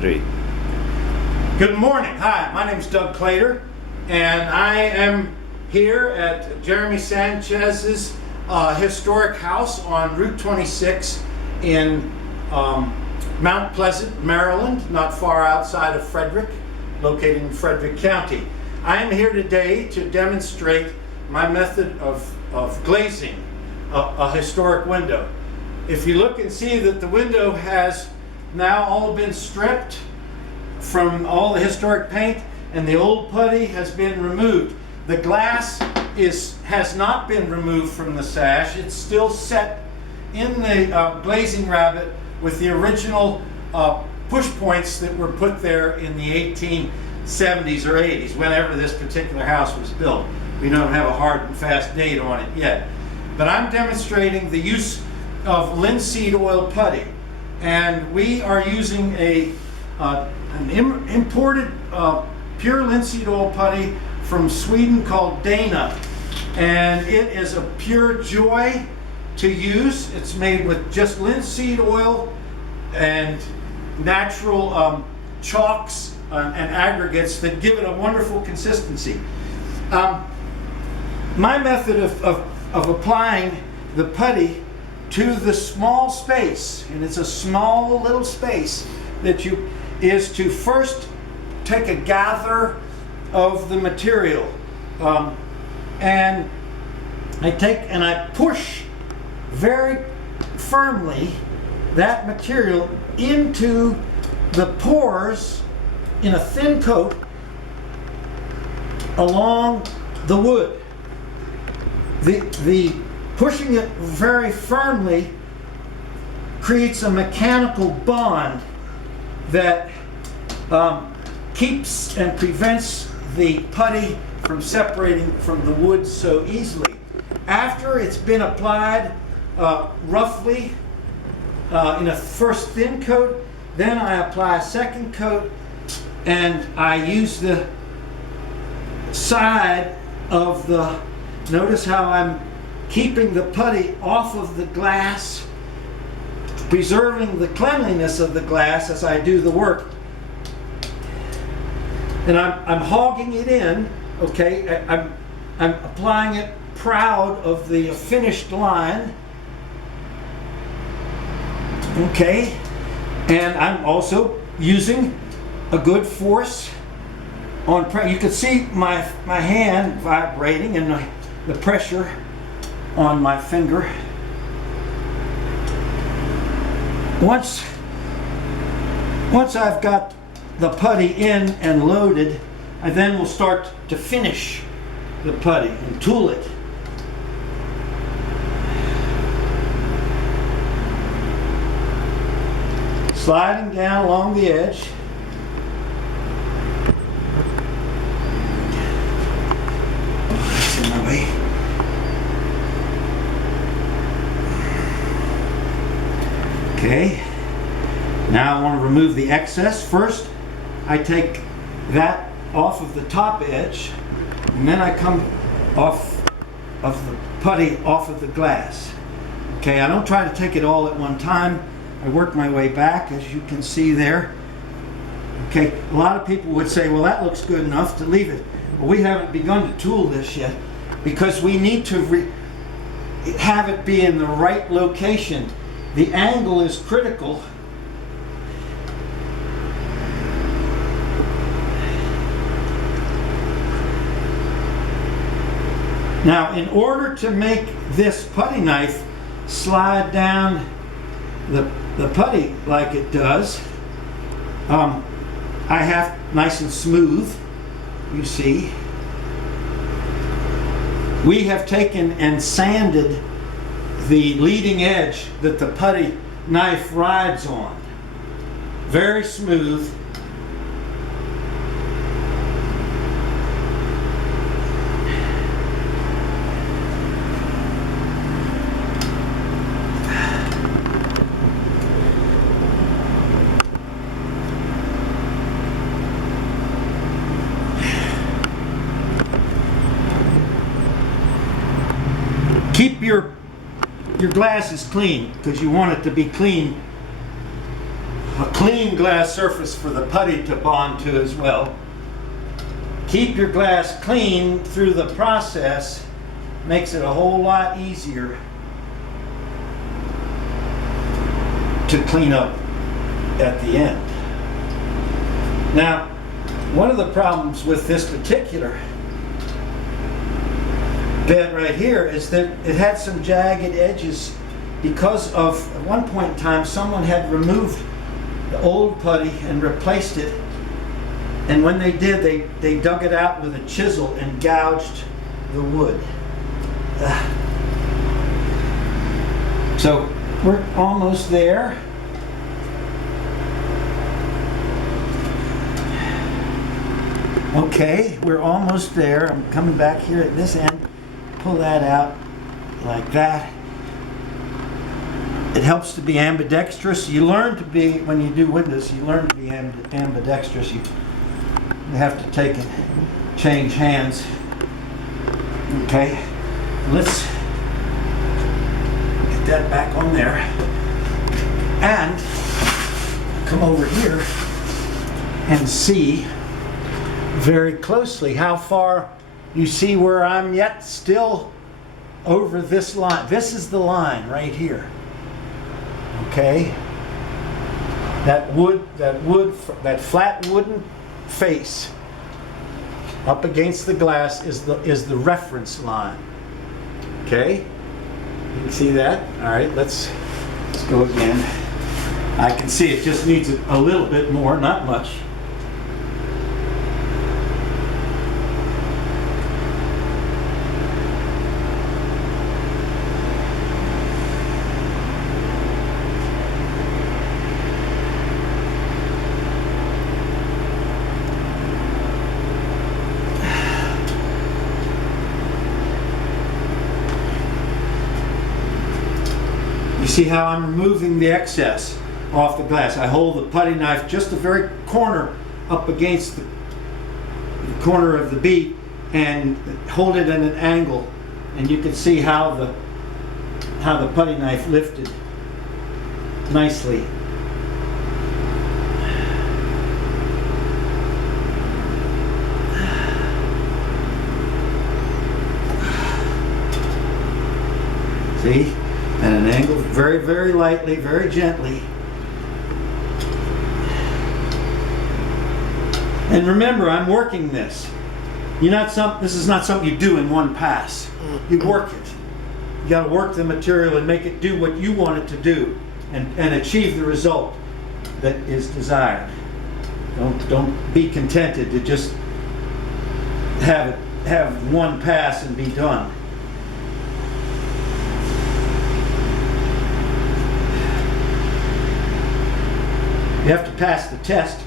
3. Good morning. Hi, my name is Doug Claytor, and I am here at Jeremy Sanchez's historic house on Route 26 in Mount Pleasant, Maryland, not far outside of Frederick, located in Frederick County. I am here today to demonstrate my method of glazing a historic window. If you look and see that the window has now all been stripped from all the historic paint and the old putty has been removed. The glass has not been removed from the sash. It's still set in the glazing rabbet with the original push points that were put there in the 1870s or 80s, whenever this particular house was built. We don't have a hard and fast date on it yet. But I'm demonstrating the use of linseed oil putty. And we are using an imported pure linseed oil putty from Sweden called Dana. And it is a pure joy to use. It's made with just linseed oil and natural chalks and aggregates that give it a wonderful consistency. My method of applying the putty to the small space, and it's a small little space that is to first take a gather of the material, and I push very firmly that material into the pores in a thin coat along the wood. The pushing it very firmly creates a mechanical bond that keeps and prevents the putty from separating from the wood so easily. After it's been applied roughly in a first thin coat, then I apply a second coat, and I use the side of the, notice how I'm keeping the putty off of the glass, preserving the cleanliness of the glass as I do the work. And I'm hogging it in, okay? I'm applying it proud of the finished line, okay? And I'm also using a good force on pressure. You can see my hand vibrating and the pressure on my finger. Once I've got the putty in and loaded, I then will start to finish the putty and tool it. Sliding down along the edge. That's in my way. Okay, now I want to remove the excess. First, I take that off of the top edge, and then I come off of the putty off of the glass. Okay, I don't try to take it all at one time. I work my way back, as you can see there. Okay, a lot of people would say, well, that looks good enough to leave it. Well, we haven't begun to tool this yet, because we need to have it be in the right location. The angle is critical. Now, in order to make this putty knife slide down the putty like it does, I have nice and smooth, you see. We have taken and sanded the leading edge that the putty knife rides on. Very smooth. Keep your glass is clean, because you want it to be clean a clean glass surface for the putty to bond to as well. Keep your glass clean through the process, makes it a whole lot easier to clean up at the end. Now, one of the problems with this particular bed right here is that it had some jagged edges because of, at one point in time, someone had removed the old putty and replaced it. And when they did, they dug it out with a chisel and gouged the wood. So we're almost there. Okay, we're almost there. I'm coming back here at this end. Pull that out like that. It helps to be ambidextrous. You learn to be, when you do windows, you learn to be ambidextrous. You have to take it, change hands. Okay, let's get that back on there. And come over here and see very closely how far you see where I'm yet still over this line. This is the line right here. Okay, that flat wooden face up against the glass is the reference line. Okay, you can see that. All right, let's go again. I can see it just needs a little bit more, not much. See how I'm removing the excess off the glass. I hold the putty knife just the very corner up against the corner of the bead and hold it at an angle, and you can see how the putty knife lifted nicely. See? At an angle, very, very lightly, very gently. And remember, I'm working this. This is not something you do in one pass. You work it. You got to work the material and make it do what you want it to do, and achieve the result that is desired. Don't be contented to just have one pass and be done. You have to pass the test.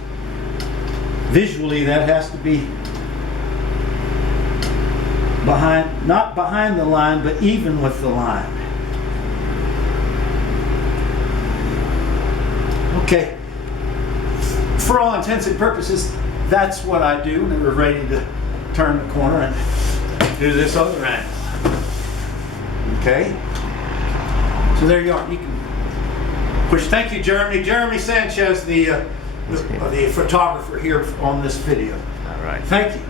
Visually, that has to be not behind the line, but even with the line. Okay. For all intents and purposes, that's what I do. And we're ready to turn the corner and do this other angle. Okay. So there you are. You can push. Thank you, Jeremy. Jeremy Sanchez, the photographer here on this video. All right. Thank you.